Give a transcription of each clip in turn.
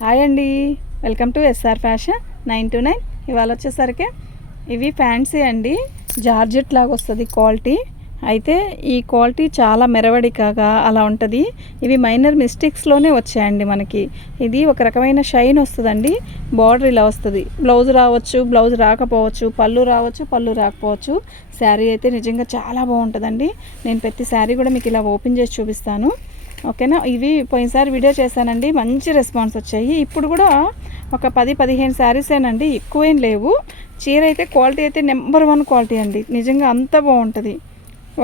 Hi అండి, welcome to SR fashion 929. ఇవాళ వచ్చేసరికి ఇవి ఫ్యాన్సీ అండి, జార్జెట్ లాగా వస్తుంది క్వాలిటీ. అయితే ఈ క్వాలిటీ చాలా మెరవడికగా అలా ఉంటుంది. ఇవి మైనర్ మిస్టేక్స్లోనే వచ్చాయండి మనకి. ఇది ఒక రకమైన షైన్ వస్తుందండి. బార్డర్ ఇలా వస్తుంది, బ్లౌజ్ రావచ్చు, బ్లౌజ్ రాకపోవచ్చు, పళ్ళు రావచ్చు, పళ్ళు రాకపోవచ్చు. శారీ అయితే నిజంగా చాలా బాగుంటుందండి. నేను ప్రతి శారీ కూడా మీకు ఇలా ఓపెన్ చేసి చూపిస్తాను, ఓకేనా. ఇవి పోయినసారి వీడియో చేశానండి, మంచి రెస్పాన్స్ వచ్చాయి. ఇప్పుడు కూడా ఒక 10-15 శారీసేనండి, ఎక్కువేం లేవు. చీర అయితే క్వాలిటీ అయితే నెంబర్ 1 క్వాలిటీ అండి, నిజంగా అంత బాగుంటుంది,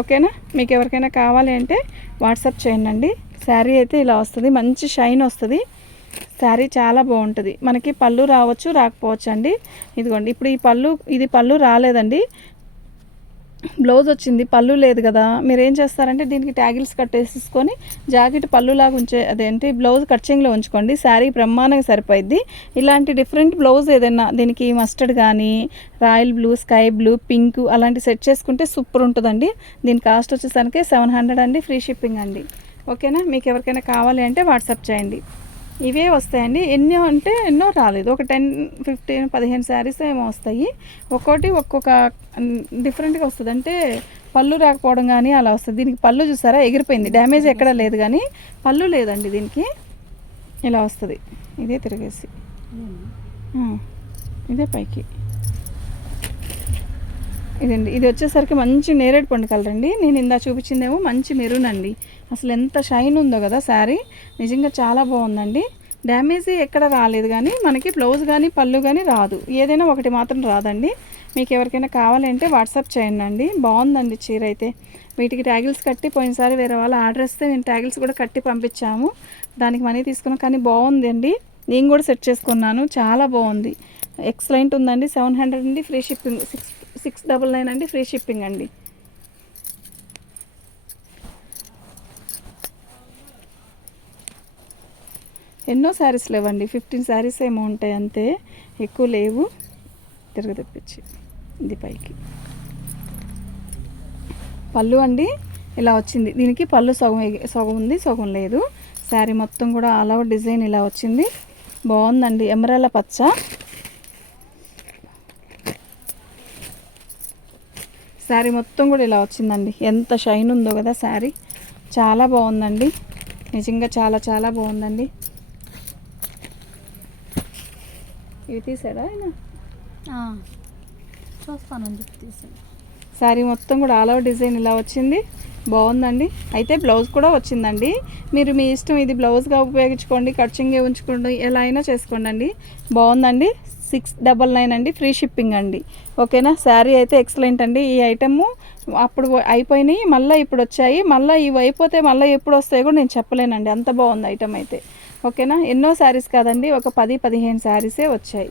ఓకేనా. మీకు ఎవరికైనా కావాలి అంటే వాట్సాప్ చేయండి. శారీ అయితే ఇలా వస్తుంది, మంచి షైన్ వస్తుంది. శారీ చాలా బాగుంటుంది. మనకి పళ్ళు రావచ్చు, రాకపోవచ్చు అండి. ఇదిగోండి, ఇప్పుడు ఇది పళ్ళు రాలేదండి, బ్లౌజ్ వచ్చింది, పళ్ళు లేదు కదా. మీరు ఏం చేస్తారంటే దీనికి ట్యాగిల్స్ కట్టేసుకొని జాకెట్ పళ్ళులాగా అదేంటి బ్లౌజ్ కట్చింగ్లో ఉంచుకోండి. శారీ బ్రహ్మాండంగా సరిపోయిద్ది. ఇలాంటి డిఫరెంట్ బ్లౌజ్ ఏదైనా దీనికి మస్టర్డ్ కానీ, royal blue, sky blue, pink అలాంటి సెట్ చేసుకుంటే సూపర్ ఉంటుందండి. దీని కాస్ట్ వచ్చేసరికి 700 అండి, ఫ్రీ షిప్పింగ్ అండి, ఓకేనా. మీకు ఎవరికైనా కావాలి అంటే వాట్సాప్ చేయండి. ఇవే వస్తాయండి, ఎన్నో రాలేదు, ఒక 10-15 శారీస్ ఏమో వస్తాయి. ఒక్కొక్కటి ఒక్కొక్క డిఫరెంట్గా వస్తుంది. అంటే పళ్ళు రాకపోవడం కానీ అలా వస్తుంది. దీనికి పళ్ళు చూసారా, ఎగిరిపోయింది, డ్యామేజ్ ఎక్కడ లేదు కానీ పళ్ళు లేదండి దీనికి. ఇలా వస్తుంది, ఇదే తిరిగేసి ఇదే పైకి ఇదండి. ఇది వచ్చేసరికి మంచి నేరేడు పండు కలర్ అండి. నేను ఇందా చూపించిందేమో మంచి మెరూన్ అండి. అసలు ఎంత షైన్ ఉందో కదా శారీ, నిజంగా చాలా బాగుందండి. డ్యామేజ్ ఎక్కడ రాలేదు కానీ మనకి బ్లౌజ్ కానీ పళ్ళు కానీ రాదు, ఏదైనా ఒకటి మాత్రం రాదండి. మీకు ఎవరికైనా కావాలంటే వాట్సాప్ చేయండి. బాగుందండి చీర అయితే. వీటికి ట్యాగిల్స్ కట్టి పోయినసారి వేరే వాళ్ళు ఆర్డర్ ఇస్తే నేను ట్యాగిల్స్ కూడా కట్టి పంపించాము, దానికి మనీ తీసుకున్నాం. కానీ బాగుంది అండి, నేను కూడా సెట్ చేసుకున్నాను, చాలా బాగుంది. ఎక్సలెంట్ ఉందండి. 700 అండి, ఫ్రీ షిప్పింగ్. 699 అండి, ఫ్రీ షిప్పింగ్ అండి. ఎన్నో శారీస్ లేవండి, 15 శారీస్ ఏమో ఉంటాయి అంతే, ఎక్కువ లేవు. తిరగ తెప్పించి ఇది పైకి పళ్ళు అండి ఇలా వచ్చింది. దీనికి పళ్ళు సగం ఉంది, సగం లేదు. శారీ మొత్తం కూడా ఆల్ ఓవర్ డిజైన్ ఇలా వచ్చింది, బాగుందండి. ఎమరాల పచ్చ, శారీ మొత్తం కూడా ఇలా వచ్చిందండి. ఎంత షైన్ ఉందో కదా శారీ, చాలా బాగుందండి, నిజంగా చాలా చాలా బాగుందండి. ఇవి తీసాడా ఆయన, చూస్తానని చెప్పి తీసాను. శారీ మొత్తం కూడా ఆల్ ఓవర్ డిజైన్ ఇలా వచ్చింది, బాగుందండి. అయితే బ్లౌజ్ కూడా వచ్చిందండి, మీరు మీ ఇష్టం, ఇది బ్లౌజ్గా ఉపయోగించుకోండి, కట్చింగే ఉంచుకోండి, ఎలా అయినా చేసుకోండి అండి. బాగుందండి. 699 అండి, ఫ్రీ షిప్పింగ్ అండి, ఓకేనా. శారీ అయితే ఎక్సలెంట్ అండి. ఈ ఐటము అప్పుడు అయిపోయినాయి, మళ్ళీ ఇప్పుడు వచ్చాయి. మళ్ళీ ఇవి అయిపోతే మళ్ళీ ఎప్పుడు వస్తాయో కూడా నేను చెప్పలేనండి, అంత బాగుంది ఐటమ్ అయితే, ఓకేనా. ఎన్నో శారీస్ కాదండి, ఒక 10-15 శారీసే వచ్చాయి.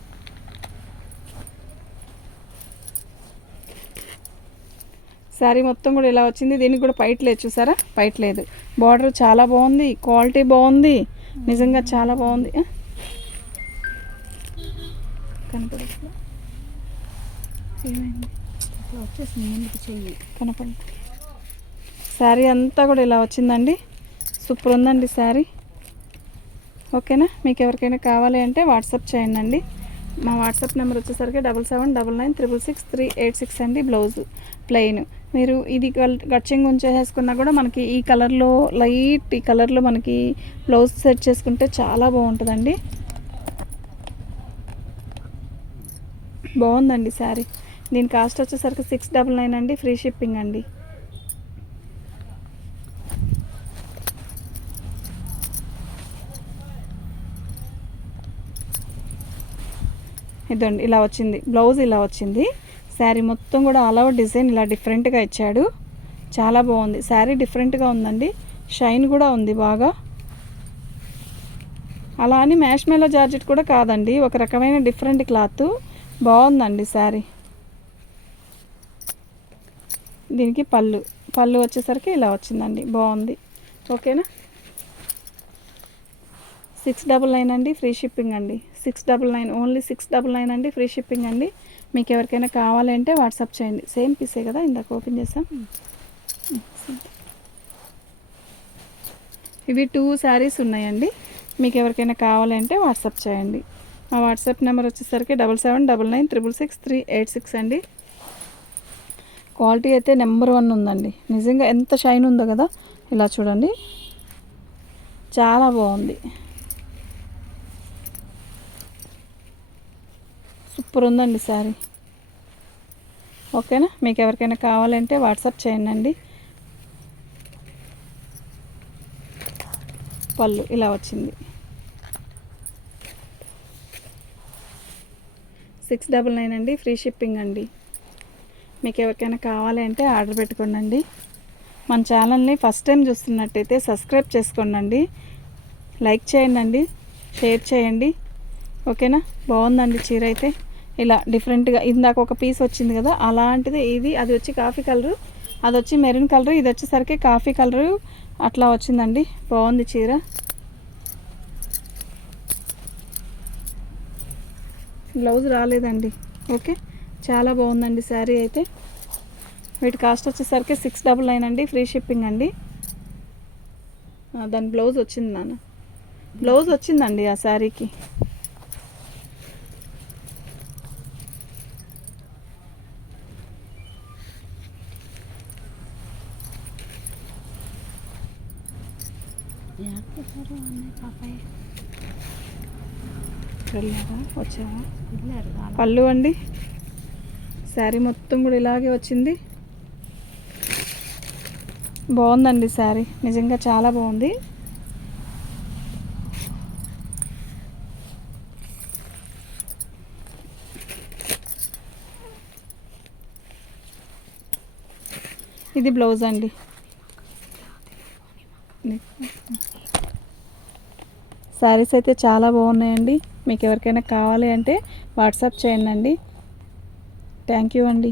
శారీ మొత్తం కూడా ఇలా వచ్చింది. దీనికి కూడా పైట్ లేదు, చూసారా, పైట్ లేదు. బార్డర్ చాలా బాగుంది, క్వాలిటీ బాగుంది, నిజంగా చాలా బాగుంది. కనపడట్లా, ఏమైంది, ఇట్లా వచ్చేసింది ముందుకు చెయ్యి, కనపడ. శారీ అంతా కూడా ఇలా వచ్చిందండి, సూపర్ ఉందండి శారీ, ఓకేనా. మీకు ఎవరికైనా కావాలి అంటే వాట్సాప్ చేయండి. మా వాట్సాప్ నెంబర్ వచ్చేసరికి 7799666386 అండి. Blouse plain. మీరు ఇది కట్చింగ్ ఉంచేసుకున్నా కూడా మనకి ఈ కలర్లో, లైట్ ఈ కలర్లో మనకి బ్లౌజ్ సెట్ చేసుకుంటే చాలా బాగుంటుందండి. బాగుందండి శారీ. దీని కాస్ట్ వచ్చేసరికి 699 అండి, ఫ్రీ షిప్పింగ్ అండి. ఇదండి, ఇలా వచ్చింది బ్లౌజ్, ఇలా వచ్చింది. శారీ మొత్తం కూడా ఆల్ ఓవర్ డిజైన్ ఇలా డిఫరెంట్గా ఇచ్చాడు, చాలా బాగుంది. శారీ డిఫరెంట్గా ఉందండి, షైన్ కూడా ఉంది బాగా. అలా అని మ్యాష్ మెలో జార్జెట్ కూడా కాదండి, ఒక రకమైన డిఫరెంట్ క్లాత్, బాగుందండి శారీ. దీనికి పళ్ళు వచ్చేసరికి ఇలా వచ్చిందండి, బాగుంది, ఓకేనా. 699 అండి, ఫ్రీ షిప్పింగ్ అండి. 699, ఓన్లీ 699 అండి, ఫ్రీ షిప్పింగ్ అండి. మీకు ఎవరికైనా కావాలంటే వాట్సాప్ చేయండి. సేమ్ పీసే కదా, ఇందాక ఓపెన్ చేసాం. ఇవి 2 శారీస్ ఉన్నాయండి. మీకు ఎవరికైనా కావాలంటే వాట్సాప్ చేయండి. మా వాట్సాప్ నెంబర్ వచ్చేసరికి 7799966386 అండి. క్వాలిటీ అయితే నెంబర్ 1 ఉందండి. నిజంగా ఎంత షైన్ ఉందో కదా. ఇలా చూడండి, చాలా బాగుంది, సూపర్ ఉందండి శారీ. ఓకేనా, మీకు ఎవరికైనా కావాలంటే వాట్సాప్ చేయండి. పళ్ళు ఇలా వచ్చింది. 699 అండి, ఫ్రీ షిప్పింగ్ అండి. మీకు ఎవరికైనా కావాలి అంటే ఆర్డర్ పెట్టుకోండి. మన ఛానల్ని ఫస్ట్ టైం చూస్తున్నట్టయితే సబ్స్క్రైబ్ చేసుకోండి, లైక్ చేయండి, షేర్ చేయండి. ఓకేనా, బాగుందండి చీర అయితే. ఇలా డిఫరెంట్గా ఇందాక ఒక పీస్ వచ్చింది కదా, అలాంటిది ఇది. అది వచ్చి కాఫీ కలరు, అది వచ్చి మెరూన్ కలరు, ఇది వచ్చేసరికి కాఫీ కలరు అట్లా వచ్చిందండి. బాగుంది చీర. బ్లౌజ్ రాలేదండి. ఓకే, చాలా బాగుందండి శారీ అయితే. వీటి కాస్ట్ వచ్చేసరికి 699 అండి, ఫ్రీ షిప్పింగ్ అండి. దాని బ్లౌజ్ వచ్చింది నాన్న, బ్లౌజ్ వచ్చిందండి ఆ శారీకి. వచ్చావా? పళ్ళు అండి, శారీ మొత్తం కూడా ఇలాగే వచ్చింది. బాగుందండి శారీ, నిజంగా చాలా బాగుంది. ఇది బ్లౌజ్ అండి. శారీస్ అయితే చాలా బాగున్నాయండి. మీకు ఎవరికైనా కావాలి అంటే వాట్సాప్ చేయండి. థ్యాంక్ యూ అండి.